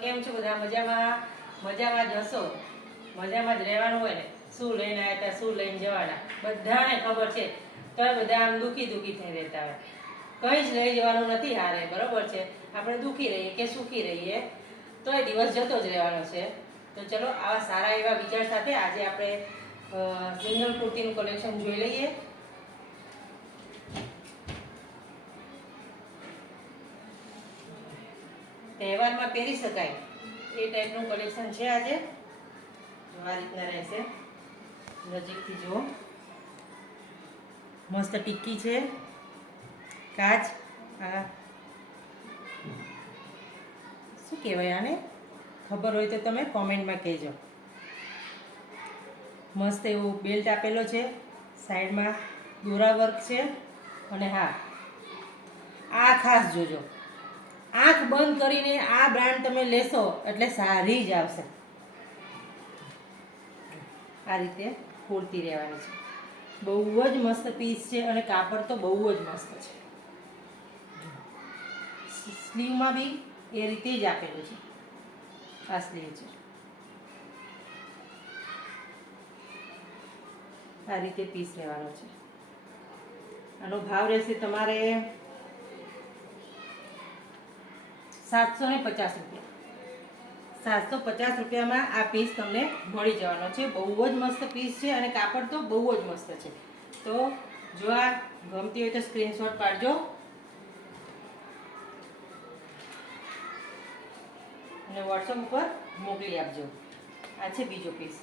કેમ છો બધા? મજામાં? મજામાં જ હશો. મજામાં જ રહેવાનું હોય ને. શું લઈને આવ્યા હતા, શું લઈને જવાના, બધાને ખબર છે. તો બધા આમ દુઃખી થઈ રહેતા હોય. કંઈ જ લઈ જવાનું નથી હારે, બરોબર છે. આપણે દુઃખી રહીએ કે સુખી રહીએ, તો એ દિવસ જતો જ રહેવાનો છે. તો ચલો, આવા સારા એવા વિચાર સાથે આજે આપણે સિંગલ કુર્તીનું કલેક્શન જોઈ લઈએ. તહેવારમાં પહેરી શકાય એ ટાઈપનું કલેક્શન છે આજે. આ રીતના રહેશે. નજીકથી જુઓ, મસ્ત ટિક્કી છે, કાચ. આ શું કહેવાય આને? ખબર હોય તો તમે કોમેન્ટમાં કહેજો. મસ્ત એવું બેલ્ટ આપેલો છે, સાઈડમાં દોરા વર્ક છે. અને હા, આ ખાસ જોજો, આંખ બંધ કરીને આ બ્રાન્ડ તમે લેશો એટલે સારી જ આવશે. આ રીતે કુર્તી રહેવાની છે. બહુ જ મસ્ત પીસ છે અને કાપડ તો બહુ જ મસ્ત છે. સ્લીવમાં બી એ રીતે જ આપેલું છે. આ સ્લીવ છે. આ રીતે પીસ રહેવાનો છે. આનો ભાવ રહેશે તમારે 750 રૂપિયા. 750 રૂપિયામાં આ પીસ તમને મળી જવાનો છે. બહુ જ મસ્ત પીસ છે અને કાપડ તો બહુ જ મસ્ત છે. તો જો આ ગમતી હોય તો સ્ક્રીનશોટ પાડજો અને વોટ્સઅપ ઉપર મોકલી આપજો. આ છે બીજો પીસ.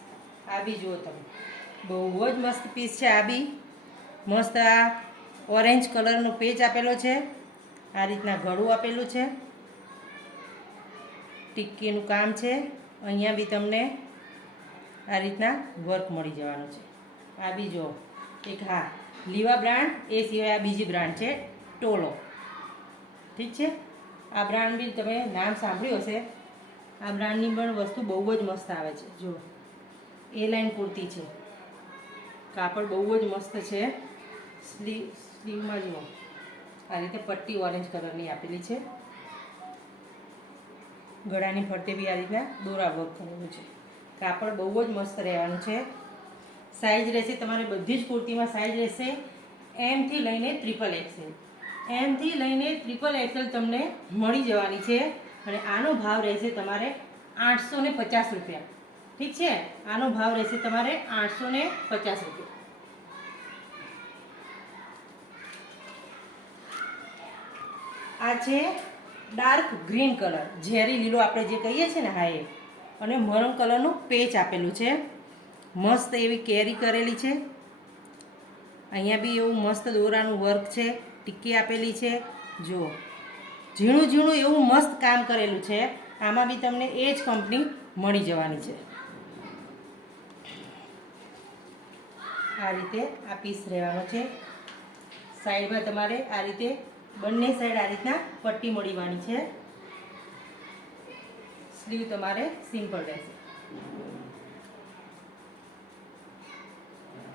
આ બી જુઓ તમે, બહુ જ મસ્ત પીસ છે. આ બી મસ્ત આ ઓરેન્જ કલરનો પેચ આપેલો છે. આ રીતના ગળું આપેલું છે, ટિક્કીનું કામ છે. અહીંયા બી તમને આ રીતના વર્ક મળી જવાનું છે. આ બી જો એક, હા, લીવા બ્રાન્ડ, એ સિવાય આ બીજી બ્રાન્ડ છે ટોલો. ઠીક છે, આ બ્રાન્ડ બી તમે નામ સાંભળ્યું હશે. આ બ્રાન્ડની પણ વસ્તુ બહુ જ મસ્ત આવે છે. જો એ લાઇન કુર્તી છે, કાપડ બહુ જ મસ્ત છે. સ્લીવમાં જુઓ, આ રીતે પટ્ટી ઓરેન્જ કલરની આપેલી છે. ગળાની ફરતે બી આ રીતના દોરા વર્ક કરેલું છે. કાપડ બહુ જ મસ્ત રહેવાનું છે. સાઇઝ રહેશે તમારે બધી જ કુર્તીમાં સાઇઝ રહેશે એમથી લઈને XXL. એમથી લઈને XXL તમને મળી જવાની છે. અને આનો ભાવ રહેશે તમારે 850 રૂપિયા. ઠીક છે, આનો ભાવ રહેશે તમારે 850 રૂપિયા. આ છે ડાર્ક ગ્રીન કલર, ઝેરી લીલો આપણે જે કહીએ છીએ ને, હા એ. અને મરૂન કલરનું પેચ આપેલું છે. મસ્ત એવી કેરી કરેલી છે. અહીંયા બી એવું મસ્ત દોરાનું વર્ક છે. ટિક્કી આપેલી છે. જુઓ, ઝીણું ઝીણું એવું મસ્ત કામ કરેલું છે. આમાં બી તમને એ જ કંપની મળી જવાની છે. આ રીતે આ પીસ રહેવાનો છે. સાઈડમાં તમારે આ રીતે બંને સાઈડ આ રીતના પટ્ટી મળીવાની છે. સ્લીવ તમારે સિમ્પલ રહેશે.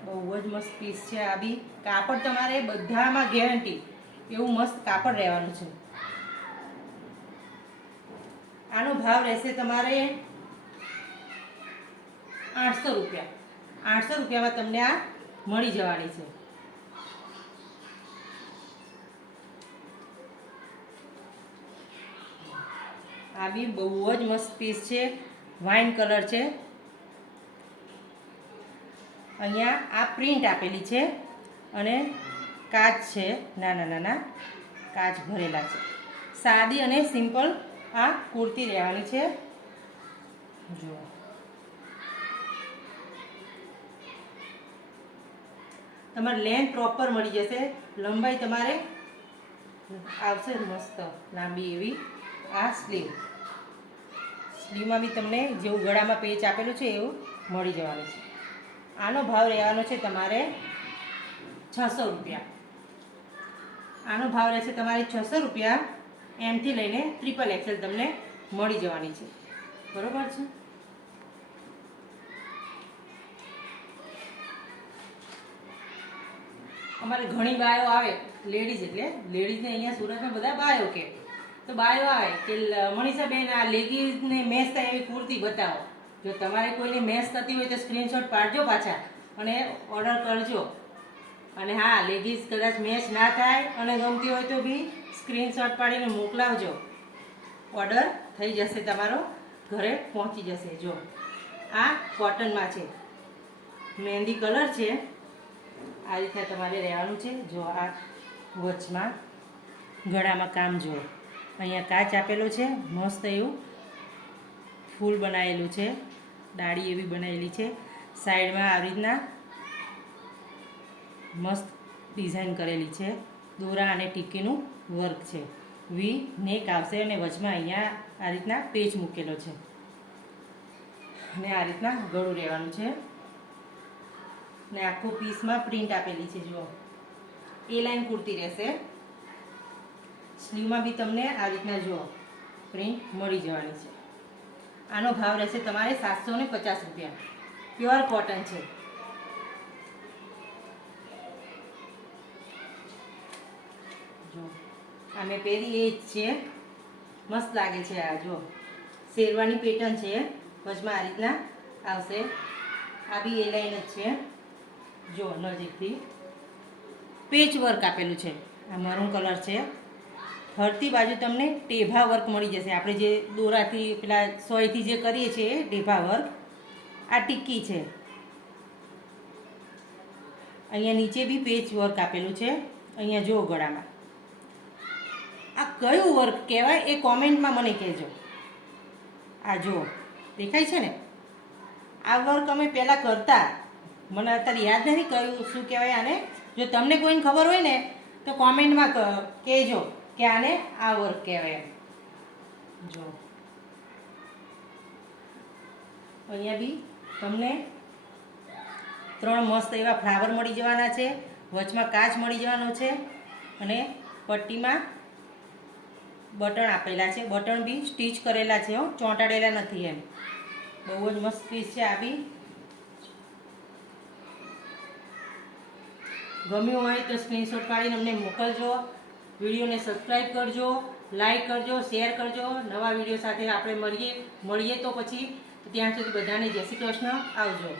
બહુ જ મસ્ત પીસ છે. આ બી કાપડ તમારે બધામાં ગેરંટી એવું મસ્ત કાપડ રહેવાનું છે. આનો ભાવ રહેશે તમારે 800 રૂપિયા. 800 રૂપિયામાં તમને આ મળી જવાની છે. આ બી બહુ જ મસ્ત પીસ છે. વાઇન કલર છે. અહીંયા આ પ્રિન્ટ આપેલી છે અને કાચ છે, નાના નાના કાચ ભરેલા છે. સાદી અને સિમ્પલ આ કુર્તી રહેવાની છે. જુઓ, તમારે લેન્થ પ્રોપર મળી જશે. લંબાઈ તમારે આવશે મસ્ત લાંબી એવી. આ સ્લીવમાં બી તમને જેવું ગળામાં પેચ આપેલું છે એવું મળી જવાનું છે. આનો ભાવ રહેવાનો છે તમારે 600 રૂપિયા. આનો ભાવ રહેશે તમારે 600 રૂપિયા. એમથી લઈને XXL તમને મળી જવાની છે. બરોબર છે. અમારે ઘણી બાયો આવે, લેડીઝ, એટલે લેડીઝને અહીંયા સુરતમાં બધા બાયો કે તો બાયો આવે કે મનીષાબેન આ લેગીસને મેચ થાય એવી કુર્તી બતાવો. જો તમારે કોઈને મેચ થતી હોય તો સ્ક્રીનશોટ પાડજો પાછા અને ઓર્ડર કરજો. અને હા, લેગીસ કદાચ મેચ ના થાય અને ગમતી હોય તો બી સ્ક્રીનશોટ પાડીને મોકલાવજો. ઓર્ડર થઈ જશે, તમારો ઘરે પહોંચી જશે. જો આ કોટનમાં છે, મહેંદી કલર છે. આ રીતના તમારે રહેવાનું છે. જો આ વચમાં ગળામાં કામ જો અહીંયા કાચ આપેલો છે, મસ્ત એવું ફૂલ બનાવેલું છે, ડાળી એવી બનાવેલી છે. સાઈડમાં આવી રીતના મસ્ત ડિઝાઇન કરેલી છે, દોરા અને ટીકીનું વર્ક છે. વી નેક આવશે અને વચમાં અહીંયા આ રીતના પેચ મૂકેલો છે અને આ રીતના ગળું રહેવાનું છે. ને આખો પીસમાં પ્રિન્ટ આપેલી છે. જુઓ એ લાઈન કુર્તી રહેશે. સ્લીવમાં બી તમને આ રીતના જુઓ પ્રિન્ટ મળી જવાની છે. આનો ભાવ રહેશે તમારે 750 રૂપિયા. પ્યોર કોટન છે. જો આ મેં પહેરી એ જ છે, મસ્ત લાગે છે. આ જો શેરવાની પેટર્ન છે, વચમાં આ રીતના આવશે. આ બી એ લાઈન જ છે. જો નજીકથી પેચ વર્ક આપેલું છે. આ મરૂન કલર છે. ફરતી બાજુ તમને ટેભા વર્ક મળી જશે. આપણે જે દોરાથી પેલા સોયથી જે કરીએ છીએ એ ટેભા વર્ક. આ ટિક્કી છે. અહીંયા નીચે બી પેચ વર્ક આપેલું છે. અહીંયા જો ગળામાં આ કયું વર્ક કહેવાય એ કોમેન્ટમાં મને કહેજો. આ જો દેખાય છે ને, આ વર્ક અમે પહેલાં કરતા, મને અત્યારે યાદ નથી કયું શું કહેવાય આને. જો તમને કોઈને ખબર હોય ને તો કોમેન્ટમાં કહેજો કે આને આ વર્ક કહેવાય. જો અહીંયા બી તમને 3 મસ્ત એવા ફ્લાવર મળી જવાના છે. વચમાં કાચ મળી જવાનો છે અને પટ્ટીમાં બટન આપેલા છે. બટન બી સ્ટીચ કરેલા છે, ચોંટાડેલા નથી એમ. બહુ જ મસ્ત પીસ છે. આ બી ગમ્યું હોય તો સ્ક્રીનશોટ પાડીને અમને મોકલજો. વિડીયોને સબસ્ક્રાઈબ કરજો, લાઈક કરજો, શેર કરજો. નવા વિડીયો સાથે આપણે મળીએ તો પછી ત્યાં સુધી બધાને જય શ્રી કૃષ્ણ. આવજો.